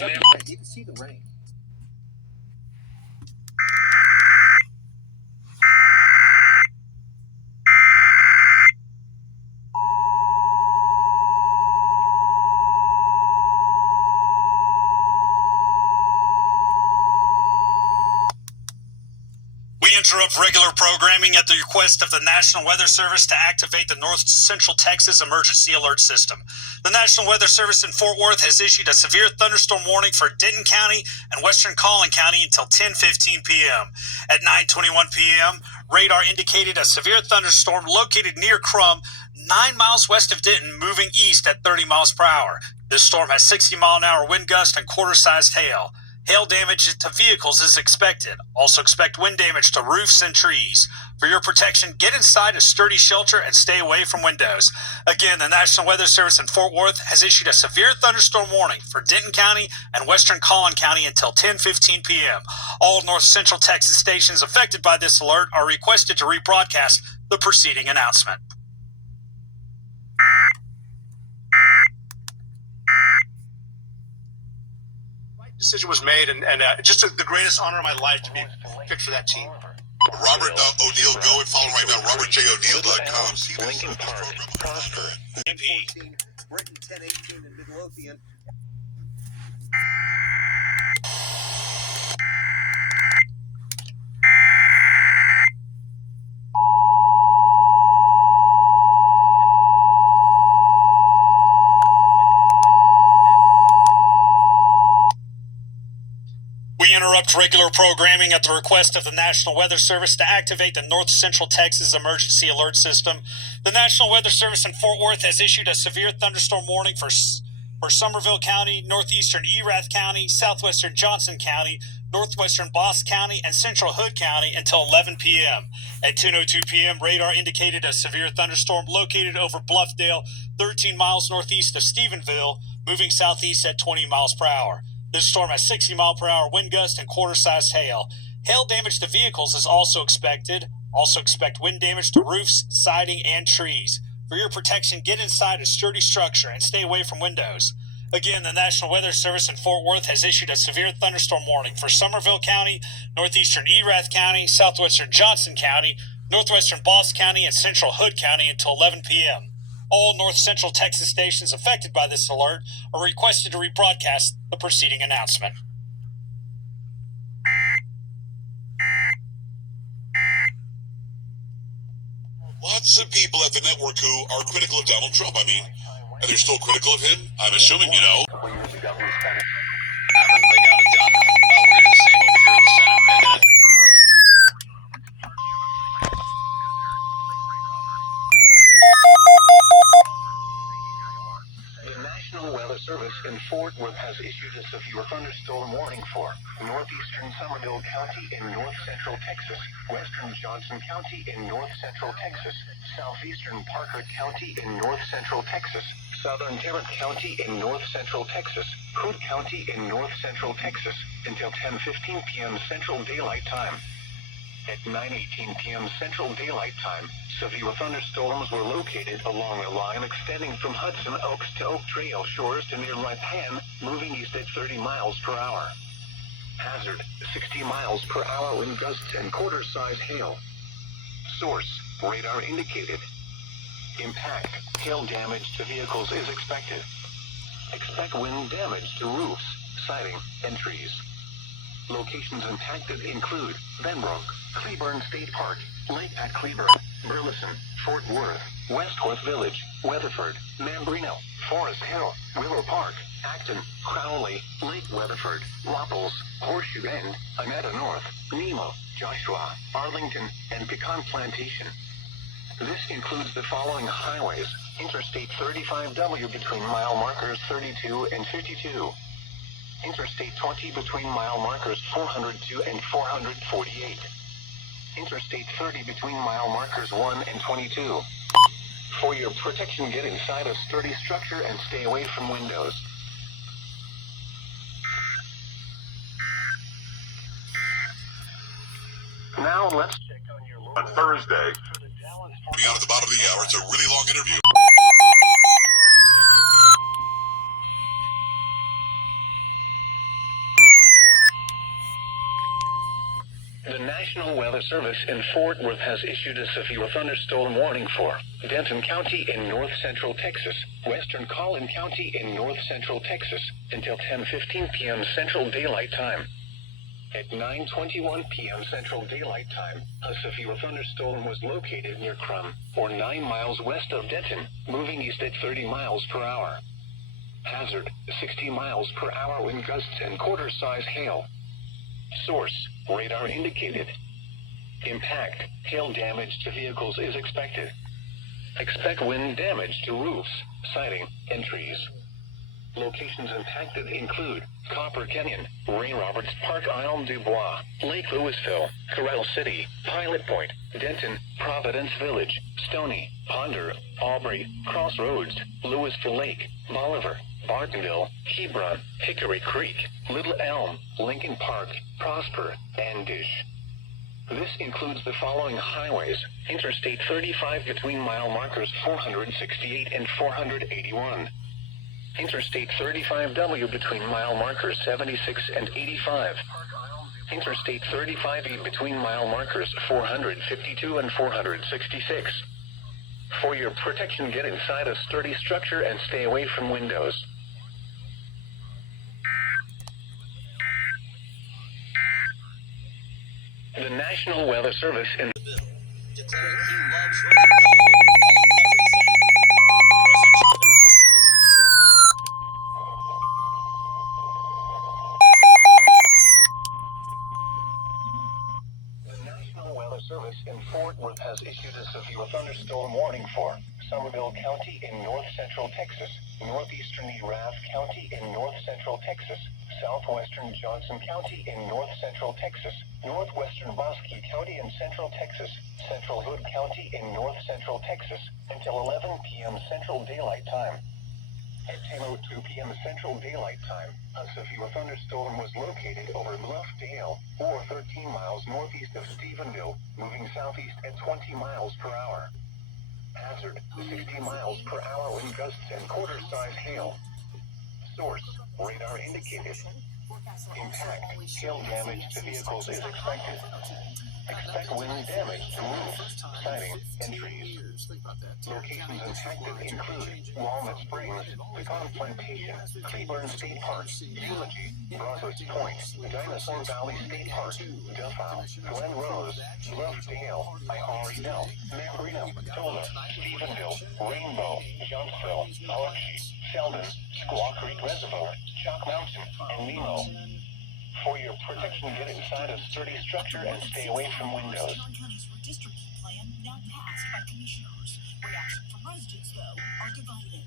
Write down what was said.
You can see the rain. We interrupt regular programming at the request of the National Weather Service to activate the North Central Texas Emergency Alert System. The National Weather Service in Fort Worth has issued a severe thunderstorm warning for Denton County and western Collin County until 10:15 p.m. At 9:21 p.m., radar indicated a severe thunderstorm located near Crum, 9 miles west of Denton, moving east at 30 miles per hour. This storm has 60-mile-an-hour wind gust and quarter-sized hail. Hail damage to vehicles is expected. Also expect wind damage to roofs and trees. For your protection, get inside a sturdy shelter and stay away from windows. Again, the National Weather Service in Fort Worth has issued a severe thunderstorm warning for Denton County and western Collin County until 10:15 p.m. All North Central Texas stations affected by this alert are requested to rebroadcast the preceding announcement. Decision was made, and just the greatest honor of my life to be picked for that team. Robert O'Neill, go and follow right now, robertjodneal.com. Lincoln Park, Prosper. Britain 1018 in Midlothian. We interrupt regular programming at the request of the National Weather Service to activate the North Central Texas Emergency Alert System. The National Weather Service in Fort Worth has issued a severe thunderstorm warning for Somerville County, northeastern Erath County, southwestern Johnson County, northwestern Boss County, and central Hood County until 11 p.m. At 10:02 p.m., radar indicated a severe thunderstorm located over Bluffdale, 13 miles northeast of Stephenville, moving southeast at 20 miles per hour. This storm has 60-mile-per-hour wind gust and quarter-sized hail. Hail damage to vehicles is also expected. Also expect wind damage to roofs, siding, and trees. For your protection, get inside a sturdy structure and stay away from windows. Again, the National Weather Service in Fort Worth has issued a severe thunderstorm warning for Somerville County, northeastern Erath County, southwestern Johnson County, northwestern Boss County, and central Hood County until 11 p.m. All North Central Texas stations affected by this alert are requested to rebroadcast the preceding announcement. Lots of people at the network who are critical of Donald Trump. I mean, and they're still critical of him, I'm assuming, you know. They got it done. We're going to do the same over here in the Senate. The National Weather Service in Fort Worth has issued a severe thunderstorm warning for northeastern Somerville County in north central Texas, western Johnson County in north central Texas, southeastern Parker County in north central Texas, southern Tarrant County in north central Texas, Hood County in north central Texas, until 10:15 p.m. Central Daylight Time. At 9:18 p.m. Central Daylight Time, severe thunderstorms were located along a line extending from Hudson Oaks to Oak Trail Shores to near Lipan, moving east at 30 miles per hour. Hazard, 60 miles per hour wind gusts and quarter-size hail. Source, radar indicated. Impact, hail damage to vehicles is expected. Expect wind damage to roofs, siding, and trees. Locations impacted include Benbrook, Cleburne State Park, Lake at Cleburne, Burleson, Fort Worth, West Worth Village, Weatherford, Mambrino, Forest Hill, Willow Park, Acton, Crowley, Lake Weatherford, Lopples, Horseshoe Bend, Anetta North, Nemo, Joshua, Arlington, and Pecan Plantation. This includes the following highways: Interstate 35W between mile markers 32 and 52. Interstate 20 between mile markers 402 and 448. Interstate 30 between mile markers 1 and 22. For your protection, get inside a sturdy structure and stay away from windows. Now let's check on your On Thursday, beyond at the bottom of the hour, it's a really long interview. The National Weather Service in Fort Worth has issued a severe thunderstorm warning for Denton County in north central Texas, western Collin County in north central Texas, until 10:15 p.m. Central Daylight Time. At 9:21 p.m. Central Daylight Time, a severe thunderstorm was located near Crum, or 9 miles west of Denton, moving east at 30 miles per hour. Hazard, 60 miles per hour wind gusts and quarter-size hail. Source, radar indicated. Impact, hail damage to vehicles is expected. Expect wind damage to roofs, siding, and trees. Locations impacted include Copper Canyon, Ray Roberts Park, Isle du Bois, Lake Louisville, Corral City, Pilot Point, Denton, Providence Village, Stony, Ponder, Aubrey, Crossroads, Louisville Lake, Bolivar, Bartonville, Hebron, Hickory Creek, Little Elm, Lincoln Park, Prosper, and Dish. This includes the following highways: Interstate 35 between mile markers 468 and 481. Interstate 35W between mile markers 76 and 85. Interstate 35E between mile markers 452 and 466. For your protection, get inside a sturdy structure and stay away from windows. The National Weather Service in Declaring he loves voting no on everything. President The National Weather Service in Fort Worth has issued a severe thunderstorm warning for Somerville County in north central Texas, northeastern Erath County in north central Texas, southwestern Johnson County in north central Texas, northwestern Bosque County in central Texas, central Hood County in north central Texas, until 11 p.m. Central Daylight Time. At 10:02 p.m. Central Daylight Time, a severe thunderstorm was located over Bluff Dale, or 13 miles northeast of Stephenville, moving southeast at 20 miles per hour. Hazard, 60 miles per hour wind gusts and quarter-size hail. Source, radar indicated. Impact, hail damage to vehicles is expected. Expect wind damage to roofs, siding, and trees. Locations impacted include Walnut Springs, Pecan Plantation, Cleburne State Park, Eulogy, Brazos Point, Dinosaur Valley State Park, Duffau, Glen Rose, Bluffdale, Iorridell, Membrino, Tola, Stephenville, Rainbow, Youngsville, Biloxi, Sheldon, Squaw Creek Reservoir, Chalk Mountain, and Nemo. For your protection, get inside a sturdy structure and stay away from windows. County's redistricting plan now passed by commissioners. Reaction from residents, though, are divided.